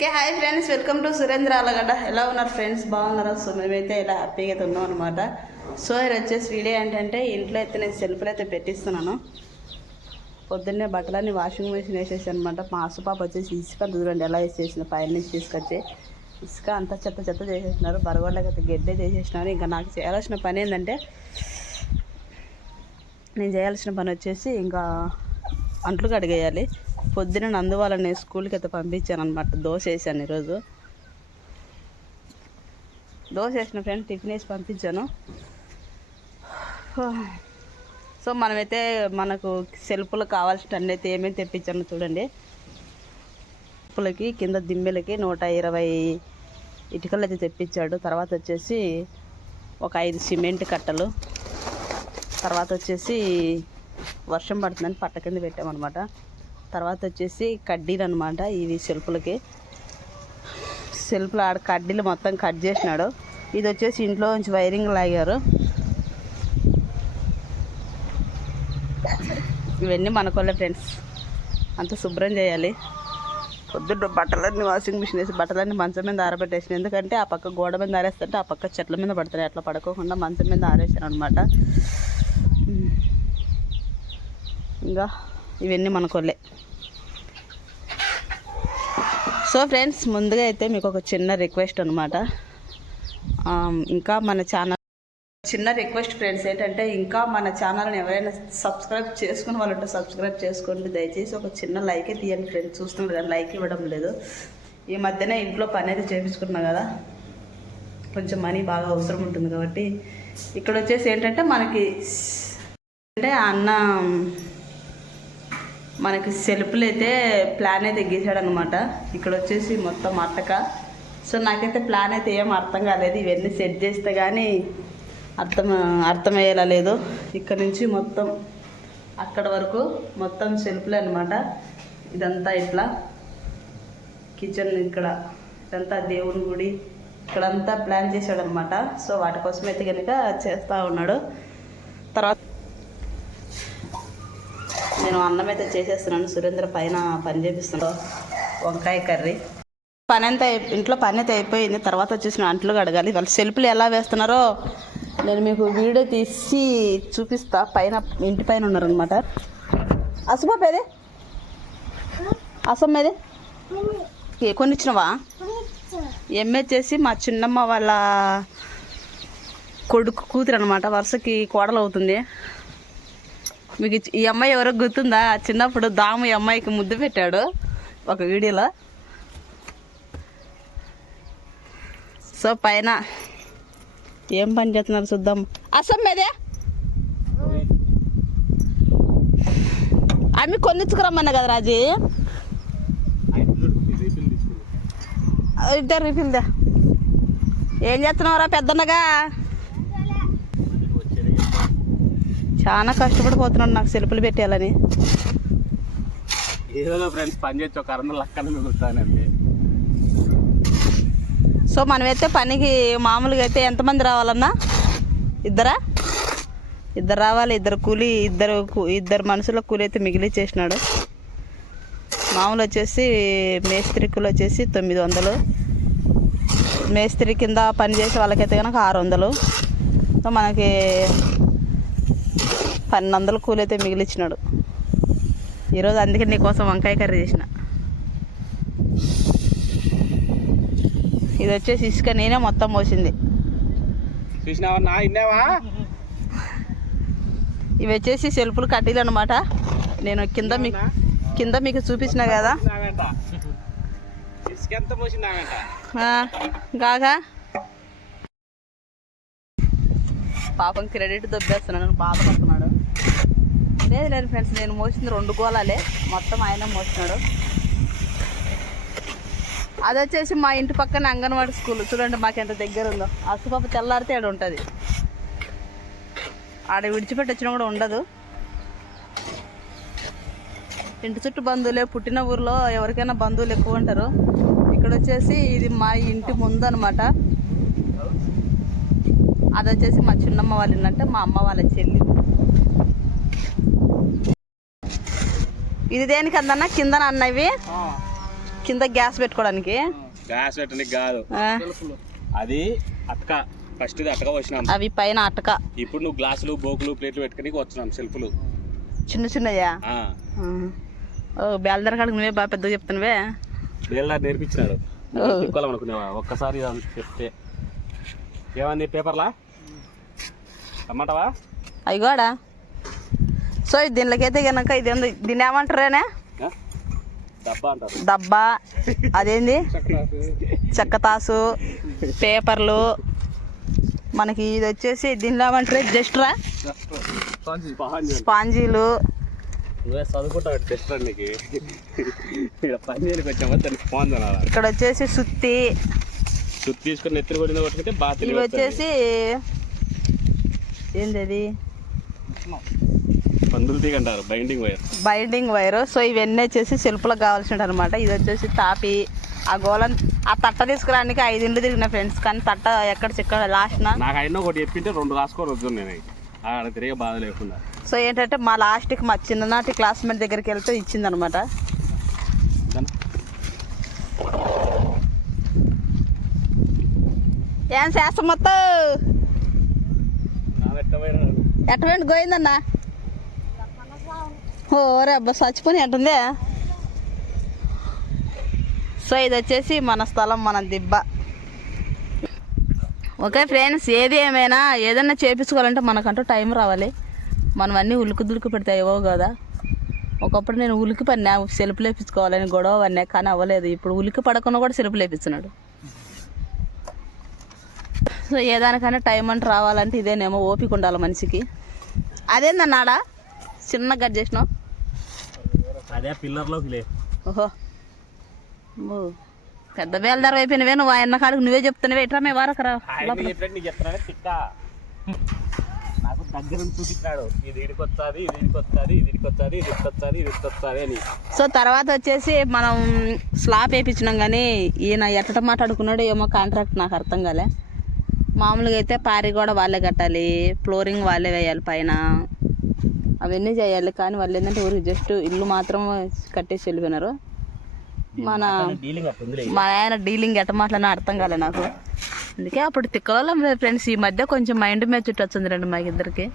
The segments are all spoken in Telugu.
Okay hi friends welcome to Surendra Alagadda. ఎలా ఉన్నారు ఫ్రెండ్స్? బాగున్నారా? సో మేమైతే ఇలా హ్యాపీగా అయితే ఉన్నాం అనమాట సో ఇది వచ్చేసి వీడియో ఏంటంటే ఇంట్లో అయితే నేను సెల్ఫ్లు అయితే పెట్టిస్తున్నాను. పొద్దున్నే బట్టలన్నీ వాషింగ్ మెషిన్ వేసేసి అనమాట మా ఆసుపాప వచ్చేసి ఇసుక చూడండి ఎలా వేసేసిన పైన నుంచి తీసుకొచ్చి ఇసుక అంతా చెత్త చెత్త చేసేసినారు బరగోళ్ళకైతే గడ్డే చేసేసినారు. ఇంకా నాకు చేయాల్సిన పని ఏంటంటే నేను చేయాల్సిన పని వచ్చేసి ఇంకా అంట్లు కడిగేయాలి. పొద్దున నందు వాళ్ళని స్కూల్కి అయితే పంపించాను అనమాట దోశ వేసాను ఈరోజు. దోశ వేసిన ఫ్రెండ్ టిఫిన్ వేసి పంపించాను. సో మనమైతే మనకు సెల్ఫ్లు కావాల్సిన అయితే ఏమేమి తెప్పించాను చూడండి. సెల్ఫ్లకి కింద దిమ్మెలకి నూట ఇరవై ఇటుకలు అయితే తెప్పించాడు. తర్వాత వచ్చేసి ఒక ఐదు సిమెంట్ కట్టలు. తర్వాత వచ్చేసి వర్షం పడుతుందని పట్ట కింద పెట్టామన్నమాట. తర్వాత వచ్చేసి కడ్డీలు అనమాట ఇవి సెల్ఫ్లకి సెల్ఫ్లు ఆడ కడ్డీలు మొత్తం కట్ చేసినాడు. ఇది వచ్చేసి ఇంట్లో నుంచి వైరింగ్ లాగారు. ఇవన్నీ మనకోళ్ళే ఫ్రెండ్స్. అంత శుభ్రం చేయాలి. పొద్దున్న బట్టలన్నీ వాషింగ్ మిషన్ వేసి బట్టలన్నీ మంచం మీద ఆరబెట్టేసాను. ఎందుకంటే ఆ పక్క గోడ మీద ఆరేస్తుంటే ఆ పక్క చెట్ల మీద పడతాయి అట్లా పడుకోకుండా మంచం మీద ఆరేసాను అనమాట ఇంకా ఇవన్నీ మనకోళ్ళే సో ఫ్రెండ్స్ ముందుగా అయితే మీకు ఒక చిన్న రిక్వెస్ట్ అనమాట ఇంకా మన ఛానల్ చిన్న రిక్వెస్ట్ ఫ్రెండ్స్ ఏంటంటే ఇంకా మన ఛానల్ని ఎవరైనా సబ్స్క్రైబ్ చేసుకుని వాళ్ళంటే సబ్స్క్రైబ్ చేసుకోండి. దయచేసి ఒక చిన్న లైకే తీయండి ఫ్రెండ్స్ చూస్తున్నారు కానీ లైక్ ఇవ్వడం లేదు. ఈ మధ్యనే ఇంట్లో పని అయితే చేపించుకున్నా కదా. కొంచెం మనీ బాగా అవసరం ఉంటుంది కాబట్టి. ఇక్కడ వచ్చేసి ఏంటంటే మనకి అంటే అన్న మనకి సెల్ఫ్లు అయితే ప్లాన్ అయితే గీసాడు అనమాట ఇక్కడ వచ్చేసి మొత్తం అట్టక. సో నాకైతే ప్లాన్ అయితే ఏం అర్థం కాలేదు. ఇవన్నీ సెట్ చేస్తే కానీ అర్థం అర్థమయ్యేలా లేదు. ఇక్కడ నుంచి మొత్తం అక్కడ వరకు మొత్తం సెల్ఫ్లే అనమాట ఇదంతా ఇట్లా. కిచెన్ ఇక్కడ ఇదంతా దేవుని గుడి. ఇక్కడంతా ప్లాన్ చేశాడనమాట సో వాటి కోసం అయితే కనుక చేస్తూ ఉన్నాడు. తర్వాత నేను అన్నం అయితే చేసేస్తున్నాను. సురేంద్ర పైన పని చేపిస్తున్నాడు వంకాయ కర్రీ. పని అంతా ఇంట్లో పని అయితే అయిపోయింది. తర్వాత వచ్చేసిన అంట్లు కడగాలి. వాళ్ళు సెల్ఫ్లు ఎలా వేస్తున్నారో నేను మీకు వీడియో తీసి చూపిస్తా. పైన ఇంటి పైన ఉన్నారనమాట అసబాపేదే అసమ్మేదే కొన్ని ఇచ్చినవా చేసి మా చిన్నమ్మ వాళ్ళ కొడుకు కూతురు అనమాట వరుసకి కోడలు అవుతుంది మీకు ఈ అమ్మాయి ఎవరో గుర్తుందా? చిన్నప్పుడు దాము ఈ అమ్మాయికి ముద్దు పెట్టాడు ఒక వీడియోలో. సో పైన ఏం పని చేస్తున్నారు చూద్దాం. అసం మీదే? అమ్మి కొన్నిచ్చుకురమ్మన్నా కదా రాజీ? ఇద్దరు రిఫిల్దా. ఏం చేస్తున్నావురా పెద్దన్నగా? చాలా కష్టపడిపోతున్నాడు నాకు సెల్ఫులు పెట్టాలని ఏదో ఫ్రెండ్స్ పని చేసి ఒక అరణ లక్కన మిగులుతానండి. సో మనమైతే పనికి మామూలుగా అయితే ఎంతమంది రావాలన్నా? ఇద్దరా? ఇద్దరు రావాలి ఇద్దరు కూలి ఇద్దరు ఇద్దరు మనుషుల కూలి అయితే మిగిలిచ్చేసినాడు. మామూలు వచ్చేసి మేస్త్రి కూలి వచ్చేసి తొమ్మిది వందలు. మేస్త్రి కింద పని చేసే వాళ్ళకైతే కనుక ఆరు వందలు. సో మనకి పన్నెండు వందలు కూలి అయితే మిగిలిచ్చినాడు. ఈరోజు అందుకే నీకోసం వంకాయ కర్రీ చేసిన. ఇది వచ్చేసి ఇసుక నేనే మొత్తం ఇన్నావా? ఇవి వచ్చేసి సెల్ఫ్లు కట్టీలు అనమాట నేను కింద మీకు కింద మీకు చూపించిన కదా. కాగా పాపం క్రెడిట్ దొబ్బేస్తున్నాను బాధపడుతున్నాడు. లేదు లేదు ఫ్రెండ్స్ నేను మోసింది రెండు గోళాలే. మొత్తం ఆయన మోసినాడు. అది వచ్చేసి మా ఇంటి పక్కన అంగన్వాడీ స్కూల్. చూడండి మాకు ఎంత దగ్గర ఉందో. అసుపాప తెల్లారితే ఆడ ఉంటుంది. ఆడ విడిచిపెట్టి వచ్చినా కూడా ఉండదు. ఇంటి చుట్టూ బంధువులే పుట్టిన ఊర్లో ఎవరికైనా బంధువులు ఎక్కువ ఉంటారు. ఇక్కడ వచ్చేసి ఇది మా ఇంటి ముందు అనమాట అది వచ్చేసి మా చిన్నమ్మ వాళ్ళు ఏంటంటే మా అమ్మ వాళ్ళ చెల్లి. ఇది దేనికి అందన్నా కిందన అన్నవి. కింద గ్యాస్ పెట్టుకోవడానికి. గ్యాస్ పెట్టడానికి కాదు. అది అటక ఫస్ట్ అటక వచ్చినాం అవి పైన అటక. ఇప్పుడు నువ్వు గ్లాసులు బోకులు ప్లేట్లు పెట్టుకుని వచ్చినాం సెల్ఫ్లు. చిన్న ఆ. ఓ బేలదర కాడికి నువ్వే బాగా పెద్దగా చెప్తున్నావే. నేర్పించినాడు. ఓ. తిప్పుకోవాలనుకునేవా? ఒక్కసారి చెప్తే. ఏమంది పేపర్లా? టమాటావా అవి కూడా సో దీనిలోకైతే కనుక ఇది ఏంది దీన్ని ఏమంటారేనే? డబ్బా అదేంది? చెక్కతాసు. పేపర్లు. మనకి ఇది వచ్చేసి దీనిలో ఏమంటారు? జస్ట్రా స్పాంజ్. స్పాంజీలు. ఇక్కడ వచ్చేసి సుత్తి. తీసుకొని కొట్టుకుంటే ఇవి వచ్చేసి ఏంది అది అంటారు binding wire. Binding wire. So ఇవన్నీ వచ్చేసి సెల్ఫ్లకు కావాల్సిన అనమాట ఇది వచ్చేసి తాపి ఆ గోళం ఆ తట్ట తీసుకురానికి ఐదు ఇండ్లు తిరిగిన ఫ్రెండ్స్. కానీ తట్ట ఎక్కడ చిక్కడ లాస్ట్న. నాకు అయినా ఒకటి చెప్పింటే రెండు రాసుకొని వద్దు నేను ఆడ తిరిగే బాధ లేకుండా. సో ఏంటంటే మా లాస్ట్కి మా చిన్ననాటి క్లాస్మేట్ దగ్గరికి వెళ్తే ఇచ్చిందనమాట ఏం చేస్తాం మొత్తం? ఎటువంటి గోయిందన్నా? ఓరే అబ్బా చచ్చిపోని అంటుందే. సో ఇది వచ్చేసి మన స్థలం మన దిబ్బ. ఓకే ఫ్రెండ్స్ ఏది ఏమైనా ఏదైనా చేపించుకోవాలంటే మనకంటూ టైం రావాలి. మనం అన్నీ ఉలుకు దులుకు పెడితే ఇవ్వవు కదా. ఒకప్పుడు నేను ఉలికి పడినా సెలుపు లేపించుకోవాలని గొడవ పడినా కానీ అవ్వలేదు. ఇప్పుడు ఉలికి పడకుండా కూడా సెలుపు లేపిస్తున్నాడు సో ఏదానికైనా టైం అంటే రావాలంటే ఇదేనేమో ఓపిక ఉండాలి మనిషికి. అదేందన్నాడా? చిన్న గట్ చేసినావు. అదే పిల్లర్లోకి లే. ఓహో. పెద్ద బేలదారు అయిపోయినవే నువ్వు ఆయన కాడికి నువ్వే చెప్తున్నావే ఇట్రా మేము వారకరా నీకు దగ్గర నుంచి చూపించాడు ఇది ఇది ఇడికి వస్తుంది ఇది ఇడికి వస్తుంది ఇది ఇడికి వస్తుంది ఇది అని. సో తర్వాత వచ్చేసి మనం స్లాబ్ వేయించినాం కానీ ఈయన ఎట్టట మాట్లాడుకున్నాడో ఏమో కాంట్రాక్ట్ నాకు అర్థం కాలే. మామూలుగా అయితే పారి కూడా వాళ్ళే కట్టాలి ఫ్లోరింగ్ వాళ్ళే వేయాలి పైన. అవన్నీ చేయాలి. కానీ వాళ్ళు ఏంటంటే ఊరికి జస్ట్ ఇల్లు మాత్రం కట్టేసి వెళ్ళిపోయినారు. మన మా ఆయన డీలింగ్ ఎట్ట మాట్లాడినా అర్థం కాలే నాకు. అందుకే అప్పుడు తిక్కలలో ఫ్రెండ్స్? ఈ మధ్య కొంచెం మైండ్ మీద వచ్చింది రండి మాకు ఇద్దరికి.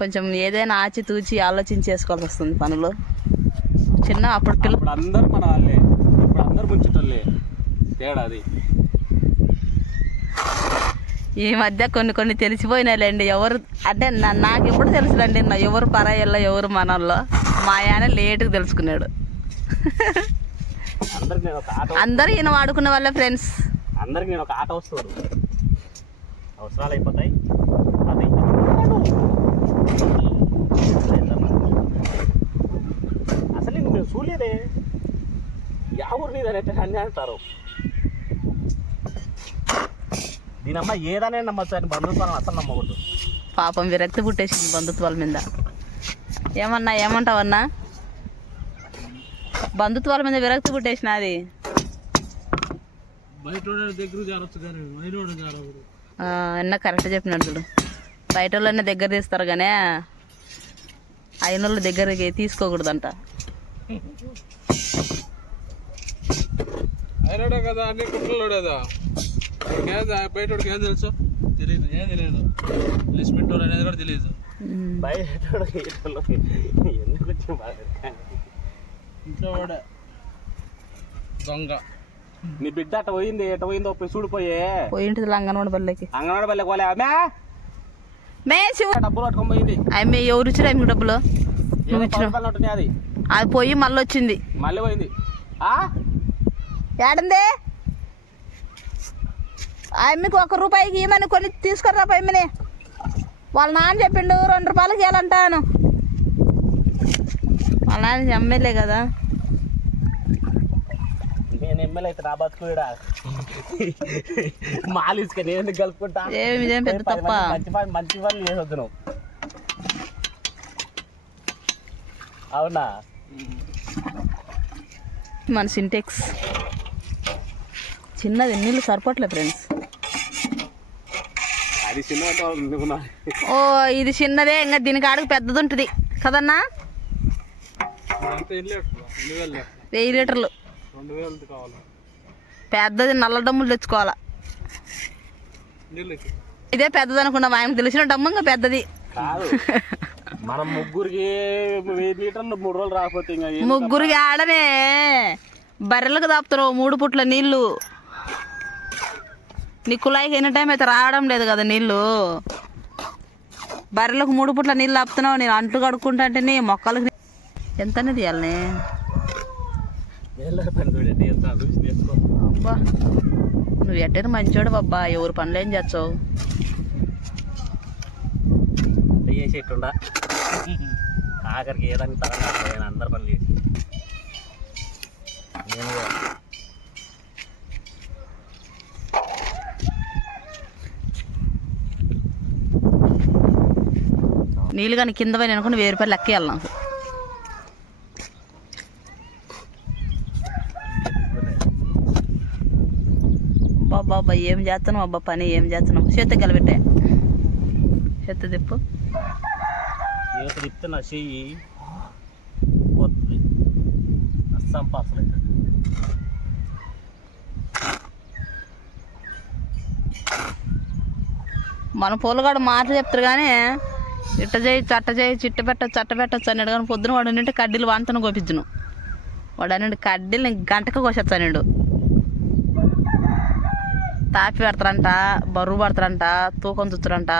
కొంచెం ఏదైనా ఆచి తూచి ఆలోచించి చేసుకోవాల్సి వస్తుంది పనులు. చిన్న అప్పుడు పిల్ల ఇప్పుడు అందరు మన వాళ్ళే. ఇప్పుడు అందరు ముంచుటోళ్ళే. తేడా అది. ఈ మధ్య కొన్ని కొన్ని తెలిసిపోయినాయిలేండి. ఎవరు అంటే నాకు ఎప్పుడు తెలుసులండి. నా ఎవరు పరాయిల్లో ఎవరు మనల్లో మా ఆయన లేటుగా తెలుసుకున్నాడు. అందరూ ఈయన వాడుకునే వాళ్ళే ఫ్రెండ్స్ అందరికి నేను ఒక ఆట వస్తువుడు అవసరాలు అయిపోతాయి. అది అసలు మేము చూడలేదే. యా ఊరు నీదంటే అన్నీ అంటారు. దీనమ్మ ఏదనే నమ్మచ్చు అని బంధుత్వాలను అసలు నమ్మకూడదు. పాపం విరక్తి పుట్టేసింది బంధుత్వాల మీద. ఏమన్నా ఏమంటావన్నా? బంధుత్వాల మీద విరక్తి పుట్టేసిన అది? అన్న కరెక్ట్ చెప్పినాడు చూడు. బయట వాళ్ళని దగ్గర తీస్తారు కానీ అయిన వాళ్ళ దగ్గరికి తీసుకోకూడదంట. అయినాడే కదా అన్ని కుట్రలోడేదా? బయట ఏం తెలుసు? తెలియదు ఏం తెలియదు లిస్మెంట్ అనేది కూడా తెలియదు ఉమ్. బయట ఎందుకు వచ్చి ఇంట్లో వాడే. దొంగ. నీ బిడ్డ అట్ట పోయింది ఎట్ట పోయిందో పోయి చూడిపోయే పోయింటిది అంగన్వాడి బల్లకి. అంగన్వాడి పల్లె పోలే. ఆమె మే శివ! డబ్బులు పట్టుకొని పోయింది. ఆమె ఎవరు ఇచ్చారు ఆమెకు డబ్బులు? నువ్వు ఇచ్చిన అది. అది పోయి మళ్ళీ వచ్చింది మళ్ళీ పోయింది. ఆ? ఏడంది? ఆమెకు ఒక రూపాయికి ఇవ్వమని కొని తీసుకురా పైమని వాళ్ళ నాన్న చెప్పిండు రెండు రూపాయలకి ఇవ్వాలంటాను వాళ్ళ నాన్న ఎమ్మెల్యే కదా. నేను ఎమ్మెల్యే అయితే నా ఈడ. మాలిస్క నేను కలుపుకుంటా? ఏమి ఇదేం పెద్ద పది తప్ప? మంచి పని మంచి పనులు చేసొద్దు నువ్వు అవునా? మన సింటెక్స్. చిన్నది నీళ్ళు సరిపోట్లే ఫ్రెండ్స్ అది చిన్న అంటే వాళ్ళు నువ్వు ఓ ఇది చిన్నదే ఇంకా దీనికి ఆడకు పెద్దది ఉంటుంది కదన్నా వెయ్యి లీటర్లు. పెద్దది నల్ల డమ్ములు తెచ్చుకోవాలా. ఇదే పెద్దది అనుకున్నా మా ఆయనకు తెలిసిన డమ్ము ఇంకా పెద్దది. మనం ముగ్గురికి వెయ్యి లీటర్లు మూడు రోజులు రాకపోతే ముగ్గురికి ఆడనే. బర్రెలకు దాపుతున్నావు మూడు పుట్ల నీళ్ళు. నీ కుళాయికి ఎన్ని టైం అయితే రావడం లేదు కదా నీళ్ళు. బర్రెలకు మూడు పుట్ల నీళ్ళు ఆపుతున్నావు నేను అంటు కడుక్కుంటా అంటే నీ మొక్కలకి ఎంత నేర్చుకో అబ్బా నువ్వు ఎట్టైనా మంచోడు అబ్బా ఎవరు పనులు ఏం చేస్తావు? చేసేట్టుండా. ఆఖరికి ఏదానికి తరం నేను అందరు పనులు చేసి. నేను నీళ్ళు కానీ కింద పోయి అనుకుని వెయ్యి రూపాయలు లెక్కేయాలి నాకు. బాబా ఏం చేస్తున్నావు అబ్బా పని ఏం చేస్తున్నావు? చేత గలబెట్టే. చేత తిప్పు. నా చెయ్యి పోతుంది. అస్సాం పాసలు మన పూలగాడు మాటలు చెప్తారు కానీ ఇట్ట చేయి చట్ట చేయి చిట్ట పెట్టచ్చు చట్ట పెట్టచ్చు అన్నాడు కానీ పొద్దున వాడు నింటే కడ్డీలు వాంతను కోపించును వాడు అన్నాడు కడ్డీలు గంటకు కోసొచ్చు అన్నాడు తాపి పెడతారంట బరువు పడతారంట తూకం చుచ్చురంట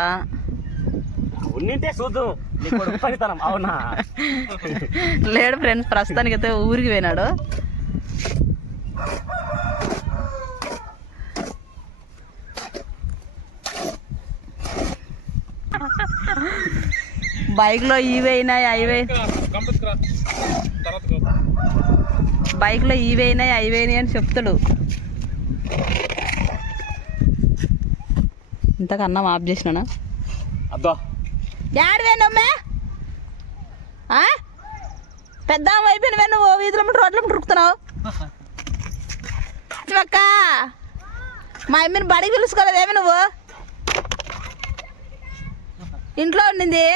లేడు ఫ్రెండ్స్ ప్రస్తుతానికి అయితే ఊరికి పోయినాడు. బైక్లో ఇవి అయినాయి అవి ఇంకా కంపెనీకి రా తర్వాత కలుద్దాం. బైక్లో ఇవి అయినాయి అవి అయినాయి అని చెప్తాడు. ఇంతకన్నా ఆఫ్ చేసినానా? యాడవేనమ్మా పెద్ద అయిపోయినవే నువ్వు వీధిలో రోడ్ల రుక్కుతున్నావు అక్క. మా అమ్మని బడికి పిలుచుకోలేదేమి నువ్వు? ఇంట్లో ఉండింది.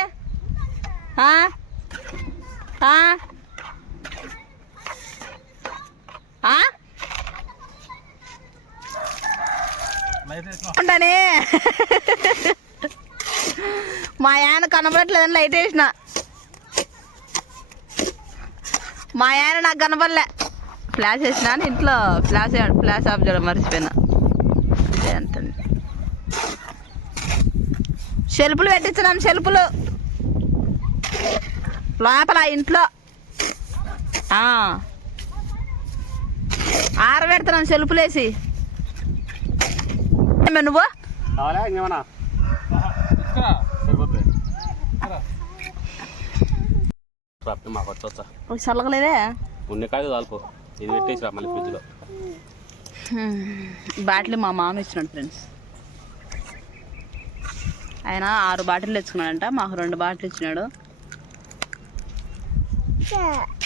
ఆ? ఆ? మా ఆయన కనబడట్లేదని లైట్ వేసిన. మా ఆయన నాకు కనబడలే. ఫ్లాష్ వేసిన అని ఇంట్లో ఫ్లాష్ ఫ్లాష్ ఆఫ్ చేయడం మర్చిపోయినా. అంతండి. షెల్పులు పెట్టించినాం షెల్పులు లోపల ఇంట్లో ఆ. ఆరబెడుతున్నాం షెల్పులేసి ఏమే నువ్వు కావాలా ఇంకేమన్నా ఇక్కడ సరిపోతుంది చల్లగలేదే? ఇది పెట్టేసి రా మళ్ళీ ఫ్రిడ్జ్లో. బాటిల్ మా మామ ఇచ్చినాడు ఫ్రెండ్స్. ఆయన ఆరు బాటిల్ తెచ్చుకున్నాడంట మాకు రెండు బాటిల్ ఇచ్చినాడు. Pizza.